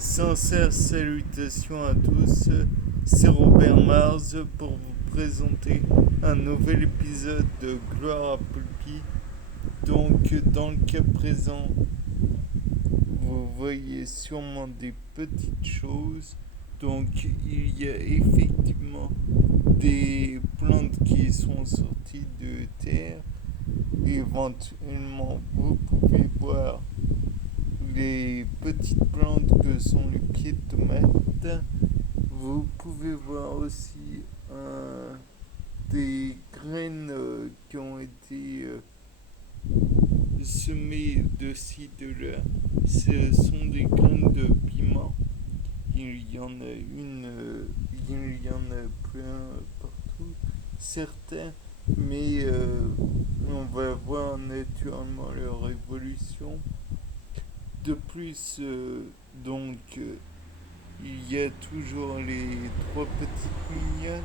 Sincères salutations à tous, c'est Robert Mars pour vous présenter un nouvel épisode de Gloire à Poulpi. Donc, dans le cas présent, vous voyez sûrement des petites choses. Donc, il y a effectivement des plantes qui sont sorties de terre. Éventuellement, vous pouvez voir les petites plantes que sont les pieds de tomates. Vous pouvez voir aussi des graines qui ont été semées de ci, de là. Ce sont des graines de piment. Il y en a il y en a plein partout, certains, mais on va voir naturellement leur évolution. De plus, il y a toujours les trois petites mignonnes,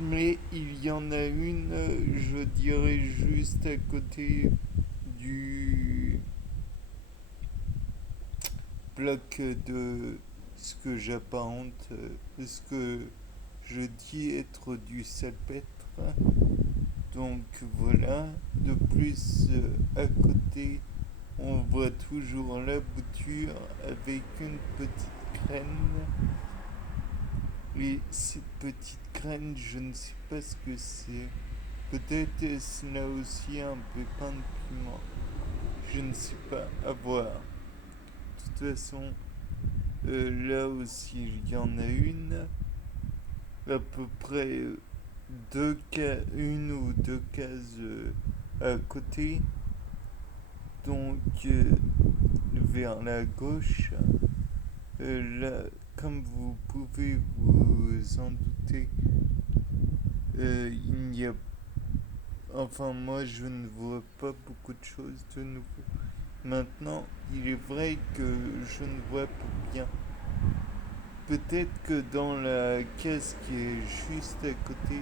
mais il y en a une, je dirais, juste à côté du bloc de ce que j'apparente, ce que je dis être du salpêtre. Donc voilà, de plus, à côté, on voit toujours la bouture avec une petite graine. Et cette petite graine, je ne sais pas ce que c'est. Peut-être est-ce là aussi un pépin de piment. Je ne sais pas. À voir. De toute façon, là aussi, il y en a une. À peu près une ou deux cases à côté. Donc, vers la gauche. Là, comme vous pouvez vous en douter, il n'y a... Enfin, moi, je ne vois pas beaucoup de choses de nouveau. Maintenant, il est vrai que je ne vois pas bien. Peut-être que dans la case qui est juste à côté,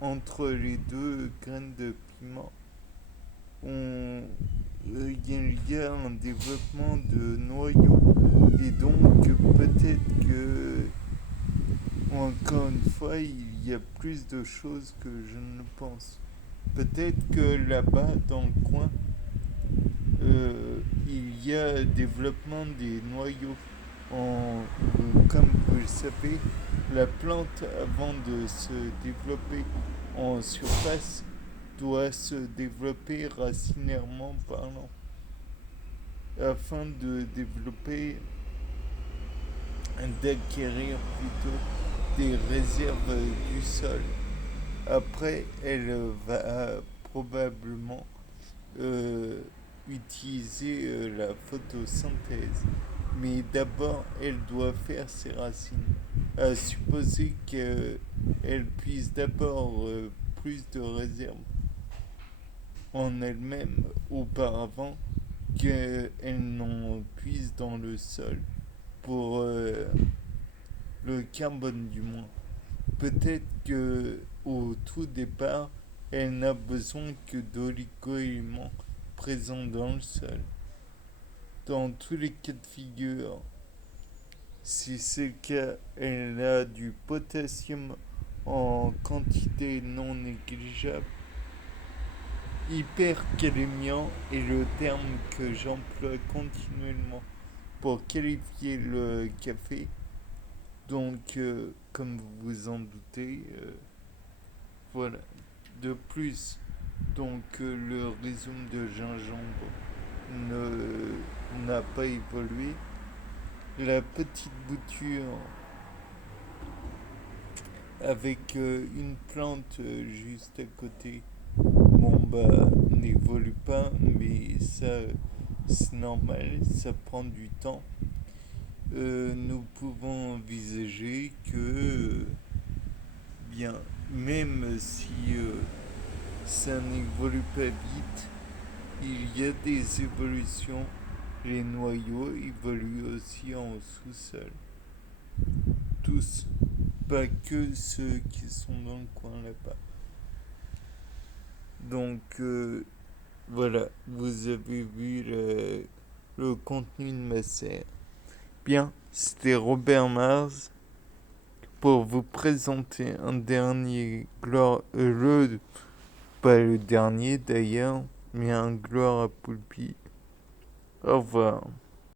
entre les deux graines de piment, il y a un développement de noyaux. Et donc, peut-être que, encore une fois, il y a plus de choses que je ne le pense. Peut-être que là-bas, dans le coin, il y a développement des noyaux. Comme vous le savez, la plante, avant de se développer en surface, doit se développer racinairement parlant, afin de développer, d'acquérir plutôt des réserves du sol. Après, elle va probablement euh, utiliser la photosynthèse. Mais d'abord, elle doit faire ses racines. À supposer qu'elle puisse d'abord plus de réserves en elle-même auparavant qu'elle n'en puise dans le sol pour le carbone du moins. Peut-être que au tout départ, elle n'a besoin que d'oligo-éléments présents dans le sol. Dans tous les cas de figure, si c'est le cas, elle a du potassium en quantité non négligeable. Hypercalémiant est le terme que j'emploie continuellement pour qualifier le café. Donc, comme vous vous en doutez, voilà. De plus, le rhizome de gingembre n'a pas évolué. La petite bouture avec une plante juste à côté, bon bah, n'évolue pas, mais ça, c'est normal, ça prend du temps. Nous pouvons envisager que, bien, même si ça n'évolue pas vite, il y a des évolutions. Les noyaux évoluent aussi en sous-sol. Tous, pas que ceux qui sont dans le coin là-bas. Donc voilà, vous avez vu le contenu de ma serre. Bien, c'était Robert Mars pour vous présenter un dernier gloire, pas le dernier d'ailleurs, mais un gloire à Poulpi. Au revoir.